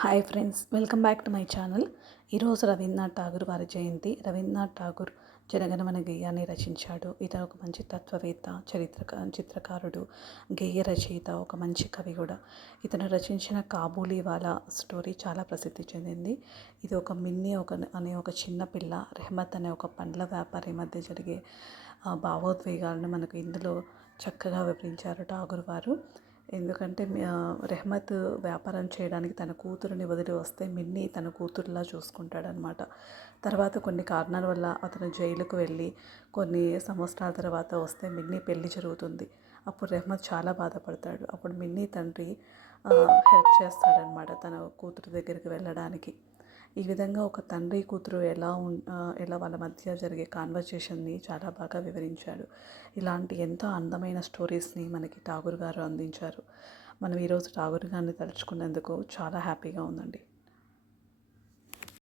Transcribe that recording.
Hi friends, welcome back to my channel. ఈరోజు రవీంద్రనాథ్ ఠాగూర్ వారి జయంతి. రవీంద్రనాథ్ ఠాగూర్ జనగణమన గేయాన్ని రచించాడు. ఇతను ఒక మంచి తత్వవేత్త, చిత్రకారుడు, గేయ రచయిత, ఒక మంచి కవి కూడా. ఇతను రచించిన కాబూలీవాలా స్టోరీ చాలా ప్రసిద్ధి చెందింది. ఇది ఒక మిన్నీ అనే ఒక చిన్న పిల్ల, రెహమత్ అనే ఒక పండ్ల వ్యాపారి మధ్య జరిగే భావోద్వేగాలను మనకు ఇందులో చక్కగా వివరించారు ఠాగూర్ వారు. ఎందుకంటే రెహమత్ వ్యాపారం చేయడానికి తన కూతురుని వదిలి వస్తే మిన్నీ తన కూతురులా చూసుకుంటాడనమాట. తర్వాత కొన్ని కారణాల వల్ల అతను జైలుకు వెళ్ళి కొన్ని సంవత్సరాల తర్వాత వస్తే మిన్నీ పెళ్లి జరుగుతుంది. అప్పుడు రెహమత్ చాలా బాధపడతాడు. అప్పుడు మిన్నీ తండ్రి హెల్ప్ చేస్తాడనమాట తన కూతురు దగ్గరికి వెళ్ళడానికి. ఈ విధంగా ఒక తండ్రి కూతురు ఎలా వాళ్ళ మధ్య జరిగే కాన్వర్జేషన్ని చాలా బాగా వివరించాడు. ఇలాంటి ఎంతో అందమైన స్టోరీస్ని మనకి ఠాగూర్ గారు అందించారు. మనం ఈరోజు ఠాగూర్ గారిని తలుచుకున్నందుకు చాలా హ్యాపీగా ఉందండి.